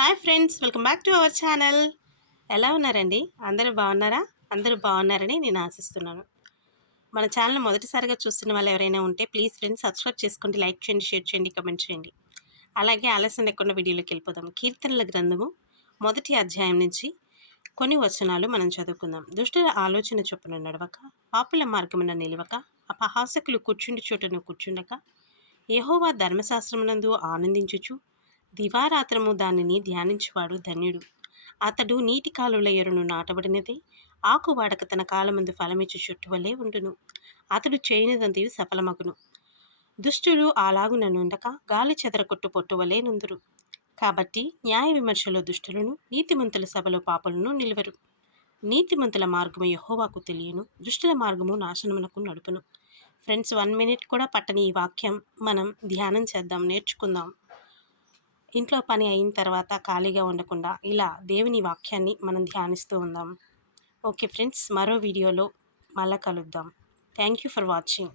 Hi friends, welcome back to our channel. ఎలా ఉన్నారండి? అందరూ బాగున్నారా? అందరూ బాగున్నారని నేను ఆశిస్తున్నాను. మన ఛానల్ మొదటిసారిగా చూస్తున్న వాళ్ళు ఎవరైనా ఉంటే ప్లీజ్ ఫ్రెండ్స్ సబ్స్క్రైబ్ చేసుకోండి, లైక్ చేయండి, షేర్ చేయండి, కమెంట్ చేయండి. అలాగే ఆలస్యం లేకుండా వీడియోలోకి వెళ్ళిపోదాం. కీర్తనల గ్రంథము మొదటి అధ్యాయం నుంచి కొన్ని వచనాలు మనం చదువుకుందాం. దుష్టుల ఆలోచన చొప్పున నడవక, పాపుల మార్గమున నిలవక, అపహాసకులు కూర్చుండి చోటను కూర్చుండక, యెహోవా ధర్మశాస్త్రమునందు ఆనందించుచు దివారాత్రము దానిని ధ్యానించువాడు ధన్యుడు. అతడు నీటి కాలువల ఎరును నాటబడినదే, ఆకు వాడక తన కాలమందు ఫలమిచ్చు చెట్టు వలె ఉండును. అతడు చేయనిదంతయు సఫలమగును. దుష్టులు అలాగుననుండక గాలి చెదరగొట్టు పొట్టు వలె నుందురు. కాబట్టి న్యాయ విమర్శలో దుష్టులను, నీతిమంతుల సభలో పాపులను నిలువరు. నీతిమంతుల మార్గము యెహోవాకు తెలియను, దుష్టుల మార్గము నాశనమునకు నడుపును. ఫ్రెండ్స్, 1 మినిట్ కూడా పట్టని ఈ వాక్యం మనం ధ్యానం చేద్దాం, నేర్చుకుందాం. ఇంట్లో పని అయిన తర్వాత ఖాళీగా ఉండకుండా ఇలా దేవుని వాక్యాన్ని మనం ధ్యానిస్తూ ఉందాం. ఓకే ఫ్రెండ్స్, మరో వీడియోలో మళ్ళా కలుద్దాం. Thank you for watching.